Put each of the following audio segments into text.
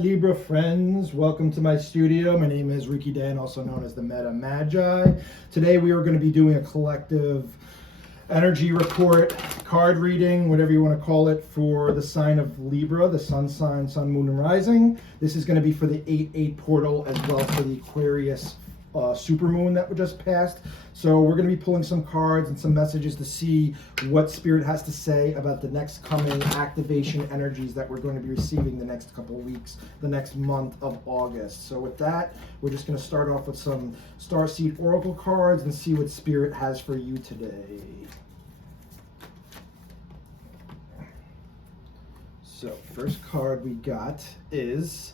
Libra friends, welcome to my studio. My name is Reiki Dan, also known as the Meta Magi. Today we are going to be doing a collective energy report, card reading, whatever you want to call it, for the sign of Libra, the sun sign, sun, moon, and rising. This is going to be for the 8-8 portal as well for the Aquarius supermoon that just passed. So we're going to be pulling some cards and some messages to see what Spirit has to say about the next coming activation energies that we're going to be receiving the next couple of weeks, the next month of August. So with that, we're just going to start off with some Starseed Oracle cards and see what Spirit has for you today. So first card we got is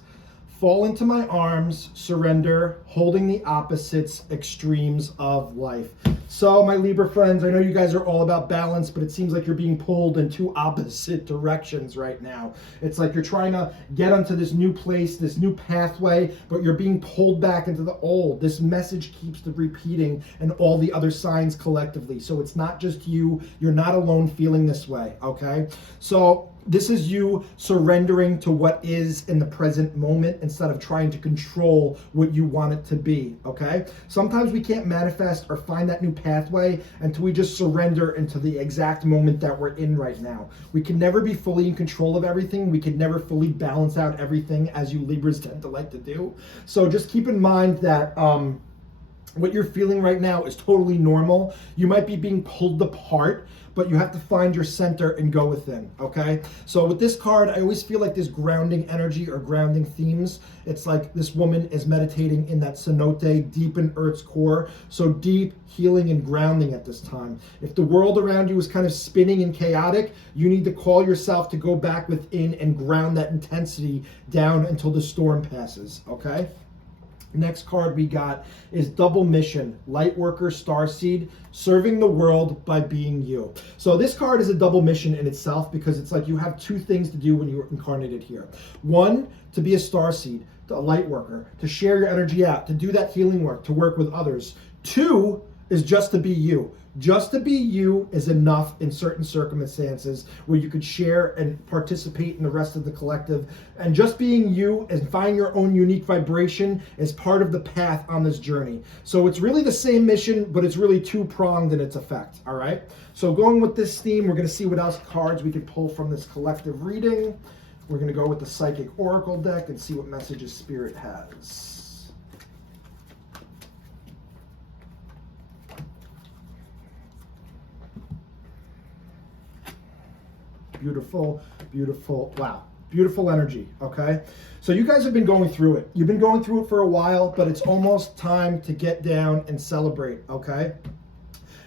fall into my arms, surrender, holding the opposites, extremes of life. So my Libra friends, I know you guys are all about balance, but it seems like you're being pulled in two opposite directions right now. It's like you're trying to get onto this new place, this new pathway, but you're being pulled back into the old. This message keeps repeating and all the other signs collectively. So it's not just you. You're not alone feeling this way, okay? So this is you surrendering to what is in the present moment instead of trying to control what you want it to be, okay? Sometimes we can't manifest or find that new pathway until we just surrender into the exact moment that we're in right now. We can never be fully in control of everything. We can never fully balance out everything, as you Libras tend to like to do. So just keep in mind that what you're feeling right now is totally normal. You might be being pulled apart, but you have to find your center and go within, okay? So with this card, I always feel like this grounding energy or grounding themes. It's like this woman is meditating in that cenote, deep in Earth's core. So deep, healing, and grounding at this time. If the world around you is kind of spinning and chaotic, you need to call yourself to go back within and ground that intensity down until the storm passes, okay? Next card we got is double mission, light worker, starseed, serving the world by being you. So this card is a double mission in itself because it's like you have two things to do when you're incarnated here. One, to be a starseed, a light worker, to share your energy out, to do that healing work, to work with others. Two is just to be you. Just to be you is enough in certain circumstances where you could share and participate in the rest of the collective. And just being you and finding your own unique vibration is part of the path on this journey. So it's really the same mission, but it's really two-pronged in its effect, all right? So going with this theme, we're going to see what else cards we can pull from this collective reading. We're going to go with the Psychic Oracle deck and see what messages Spirit has. Beautiful, beautiful, wow, beautiful energy, okay? So you guys have been going through it. You've been going through it for a while, but it's almost time to get down and celebrate, okay?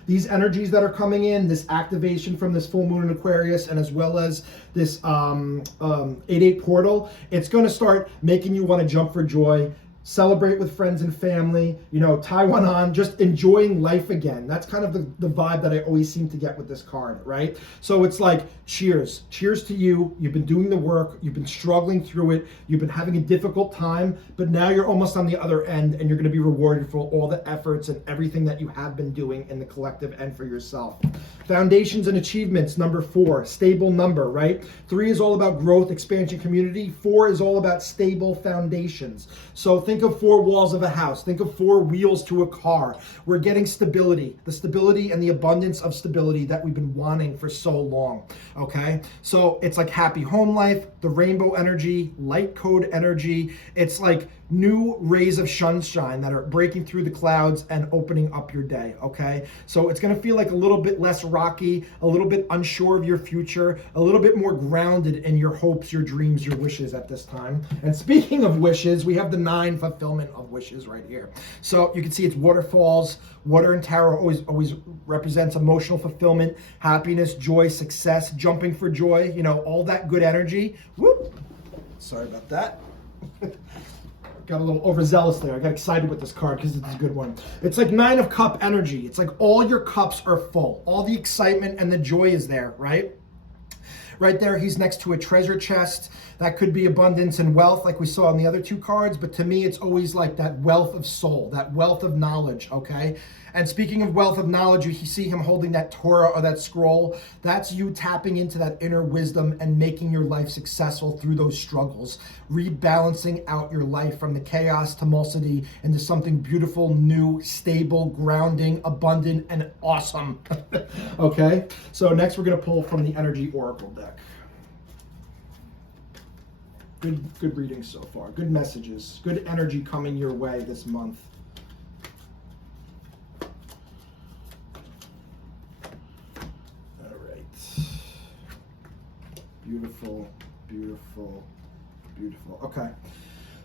These energies that are coming in, this activation from this full moon in Aquarius, and as well as this 8-8 portal, it's going to start making you want to jump for joy, celebrate with friends and family, you know, tie one on, just enjoying life again. That's kind of the vibe that I always seem to get with this card, right? So it's like, cheers. Cheers to you. You've been doing the work. You've been struggling through it. You've been having a difficult time, but now you're almost on the other end and you're going to be rewarded for all the efforts and everything that you have been doing in the collective and for yourself. Foundations and achievements, number 4, stable number, right? 3 is all about growth, expansion, community. 4 is all about stable foundations. So think of 4 walls of a house. Think of 4 wheels to a car. We're getting stability, the stability and the abundance of stability that we've been wanting for so long, okay? So it's like happy home life, the rainbow energy, light code energy. It's like new rays of sunshine that are breaking through the clouds and opening up your day, okay? So it's gonna feel like a little bit less rocky, a little bit unsure of your future, a little bit more grounded in your hopes, your dreams, your wishes at this time. And speaking of wishes, we have the 9 fulfillment of wishes right here. So you can see it's waterfalls. Water in tarot always represents emotional fulfillment, happiness, joy, success, jumping for joy, you know, all that good energy. Whoop. Sorry about that. Got a little overzealous there. I got excited with this card because it's a good one. It's like 9 of cup energy. It's like all your cups are full. All the excitement and the joy is there, right? Right there, he's next to a treasure chest. That could be abundance and wealth like we saw on the other two cards, but to me, it's always like that wealth of soul, that wealth of knowledge, okay? And speaking of wealth of knowledge, you see him holding that Torah or that scroll. That's you tapping into that inner wisdom and making your life successful through those struggles, rebalancing out your life from the chaos, tumultuosity, into something beautiful, new, stable, grounding, abundant, and awesome. Okay, so next we're going to pull from the Energy Oracle deck. Good reading so far. Good messages. Good energy coming your way this month. All right. Beautiful, beautiful, beautiful. Okay.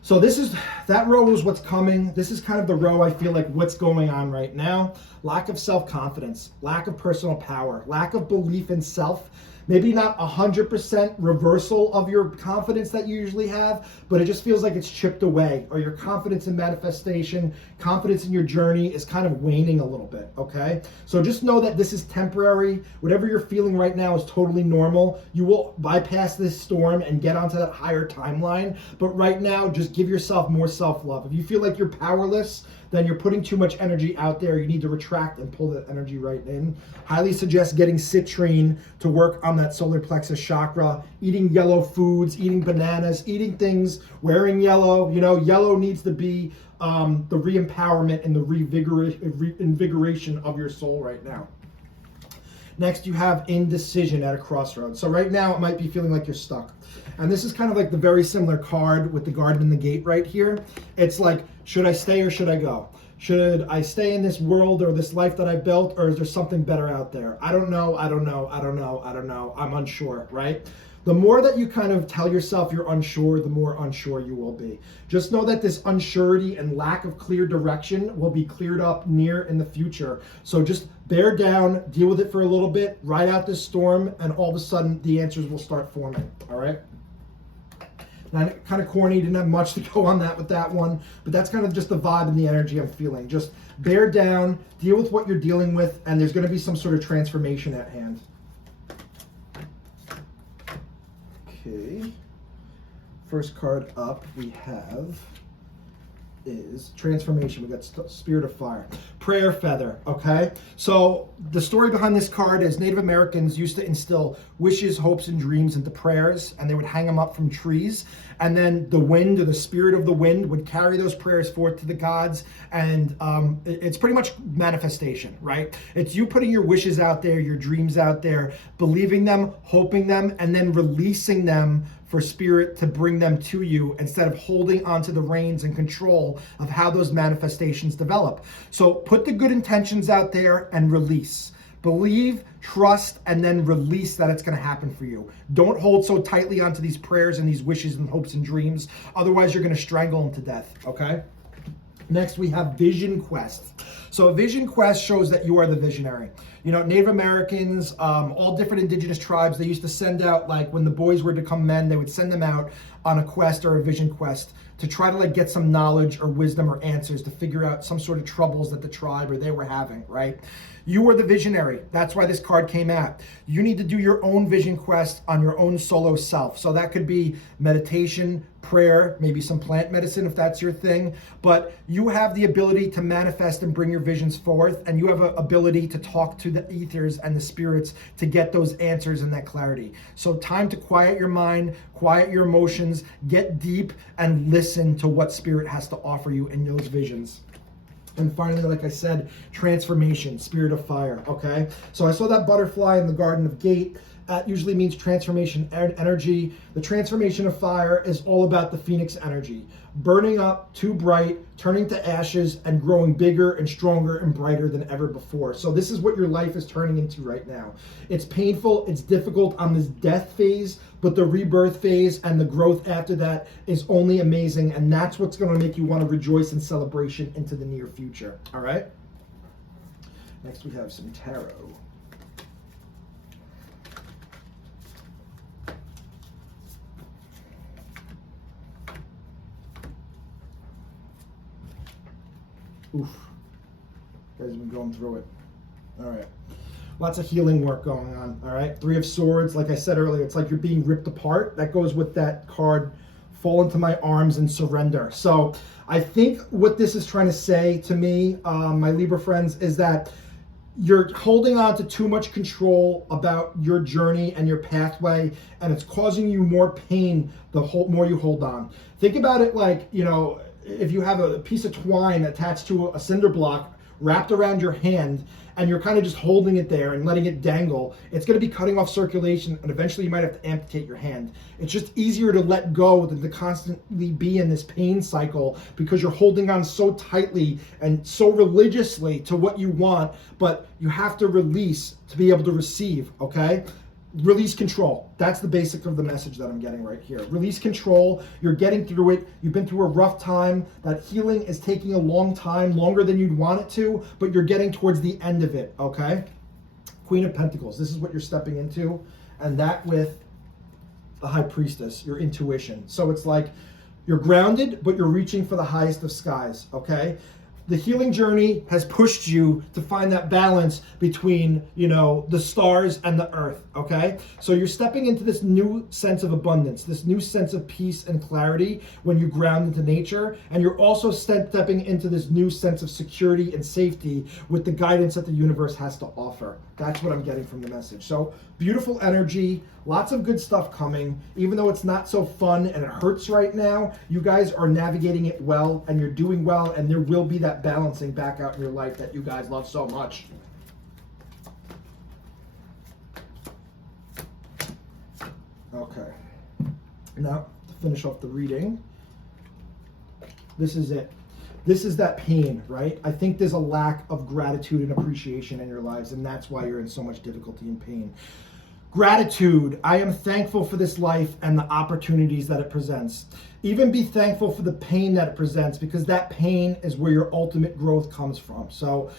So that row is what's coming. This is kind of the row I feel like what's going on right now. Lack of self-confidence, lack of personal power, lack of belief in self. Maybe not 100% reversal of your confidence that you usually have, but it just feels like it's chipped away, or your confidence in manifestation, confidence in your journey is kind of waning a little bit, okay? So just know that this is temporary. Whatever you're feeling right now is totally normal. You will bypass this storm and get onto that higher timeline, but right now, just give yourself more self-love. If you feel like you're powerless, then you're putting too much energy out there. You need to retract and pull that energy right in. Highly suggest getting citrine to work on that solar plexus chakra, eating yellow foods, eating bananas, eating things, wearing yellow. You know, yellow needs to be the re-empowerment and the reinvigoration of your soul right now. Next, you have indecision at a crossroads. So right now, it might be feeling like you're stuck. And this is kind of like the very similar card with the Garden in the Gate right here. It's like, should I stay or should I go? Should I stay in this world or this life that I built, or is there something better out there? I don't know, I don't know, I don't know, I don't know. I'm unsure, right? The more that you kind of tell yourself you're unsure, the more unsure you will be. Just know that this unsurety and lack of clear direction will be cleared up near in the future. So just bear down, deal with it for a little bit, ride out this storm, and all of a sudden the answers will start forming, all right? Now, kind of corny, didn't have much to go on that with that one, but that's kind of just the vibe and the energy I'm feeling. Just bear down, deal with what you're dealing with, and there's going to be some sort of transformation at hand. Okay, first card up we have is transformation. We got Spirit of Fire, prayer feather. Okay, so the story behind this card is Native Americans used to instill wishes, hopes, and dreams into prayers, and they would hang them up from trees, and then the wind, or the spirit of the wind, would carry those prayers forth to the gods. And it's pretty much manifestation, right? It's you putting your wishes out there, your dreams out there, believing them, hoping them, and then releasing them for spirit to bring them to you, instead of holding onto the reins and control of how those manifestations develop. So put the good intentions out there and release. Believe, trust, and then release that it's going to happen for you. Don't hold so tightly onto these prayers and these wishes and hopes and dreams. Otherwise, you're going to strangle them to death, okay? Next, we have Vision Quest. So a Vision Quest shows that you are the visionary. You know, Native Americans, all different indigenous tribes, they used to send out, like when the boys were to become men, they would send them out on a quest or a vision quest to try to like get some knowledge or wisdom or answers to figure out some sort of troubles that the tribe or they were having, right? You are the visionary. That's why this card came out. You need to do your own vision quest on your own solo self. So that could be meditation, prayer, maybe some plant medicine if that's your thing. But you have the ability to manifest and bring your visions forth, and you have an ability to talk to the ethers and the spirits to get those answers and that clarity. So time to quiet your mind, quiet your emotions, get deep, and listen to what spirit has to offer you in those visions. And finally, like I said, transformation, Spirit of Fire, okay? So I saw that butterfly in the Garden of Gate. That usually means transformation energy. The transformation of fire is all about the Phoenix energy. Burning up too bright, turning to ashes, and growing bigger and stronger and brighter than ever before. So this is what your life is turning into right now. It's painful, it's difficult on this death phase, but the rebirth phase and the growth after that is only amazing, and that's what's going to make you want to rejoice in celebration into the near future, all right? Next we have some tarot. Oof. Guys have been going through it. All right. Lots of healing work going on, all right? Three of Swords, like I said earlier, it's like you're being ripped apart. That goes with that card, fall into my arms and surrender. So I think what this is trying to say to me, my Libra friends, is that you're holding on to too much control about your journey and your pathway, and it's causing you more pain the more you hold on. Think about it like, you know, if you have a piece of twine attached to a cinder block wrapped around your hand, and you're kind of just holding it there and letting it dangle, it's going to be cutting off circulation, and eventually you might have to amputate your hand. It's just easier to let go than to constantly be in this pain cycle, because you're holding on so tightly and so religiously to what you want, but you have to release to be able to receive, okay? Release control. That's the basic of the message that I'm getting right here. Release control. You're getting through it. You've been through a rough time. That healing is taking a long time, longer than you'd want it to, but you're getting towards the end of it, okay? Queen of Pentacles. This is what you're stepping into. And that with the High Priestess, your intuition. So it's like you're grounded, but you're reaching for the highest of skies, okay? The healing journey has pushed you to find that balance between, you know, the stars and the earth, okay? So you're stepping into this new sense of abundance, this new sense of peace and clarity when you ground into nature, and you're also stepping into this new sense of security and safety with the guidance that the universe has to offer. That's what I'm getting from the message. So beautiful energy, lots of good stuff coming. Even though it's not so fun and it hurts right now, you guys are navigating it well, and you're doing well, and there will be that balancing back out in your life that you guys love so much. Okay. Now, to finish off the reading, this is it. This is that pain, right? I think there's a lack of gratitude and appreciation in your lives, and that's why you're in so much difficulty and pain. Gratitude. I am thankful for this life and the opportunities that it presents. Even be thankful for the pain that it presents, because that pain is where your ultimate growth comes from. So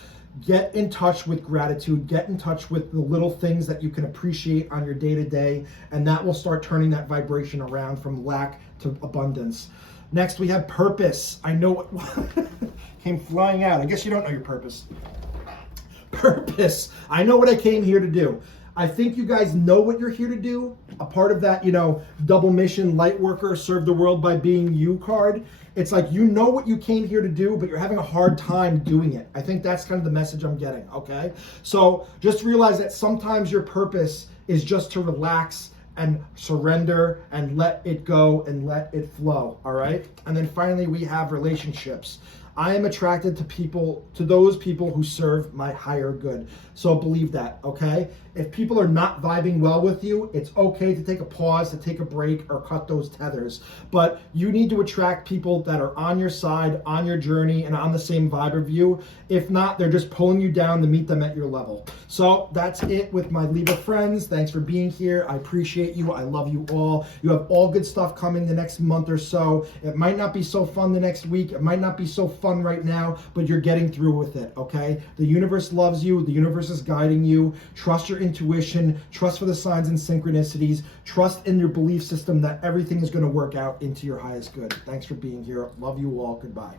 get in touch with gratitude. Get in touch with the little things that you can appreciate on your day-to-day, and that will start turning that vibration around from lack to abundance. Next, we have purpose. I know what came flying out. I guess you don't know your purpose. Purpose. I know what I came here to do. I think you guys know what you're here to do. A part of that, you know, double mission, light worker, serve the world by being you card. It's like, you know what you came here to do, but you're having a hard time doing it. I think that's kind of the message I'm getting, okay? So just realize that sometimes your purpose is just to relax and surrender and let it go and let it flow, all right? And then finally, we have relationships. I am attracted to those people who serve my higher good. So believe that, okay? If people are not vibing well with you, it's okay to take a pause, to take a break, or cut those tethers. But you need to attract people that are on your side, on your journey, and on the same vibe of you. If not, they're just pulling you down to meet them at your level. So that's it with my Libra friends. Thanks for being here. I appreciate you. I love you all. You have all good stuff coming the next month or so. It might not be so fun the next week. It might not be so fun right now, but you're getting through with it, okay? The universe loves you. The universe is guiding you. Trust your intuition. Trust for the signs and synchronicities. Trust in your belief system that everything is going to work out into your highest good. Thanks for being here. Love you all. Goodbye.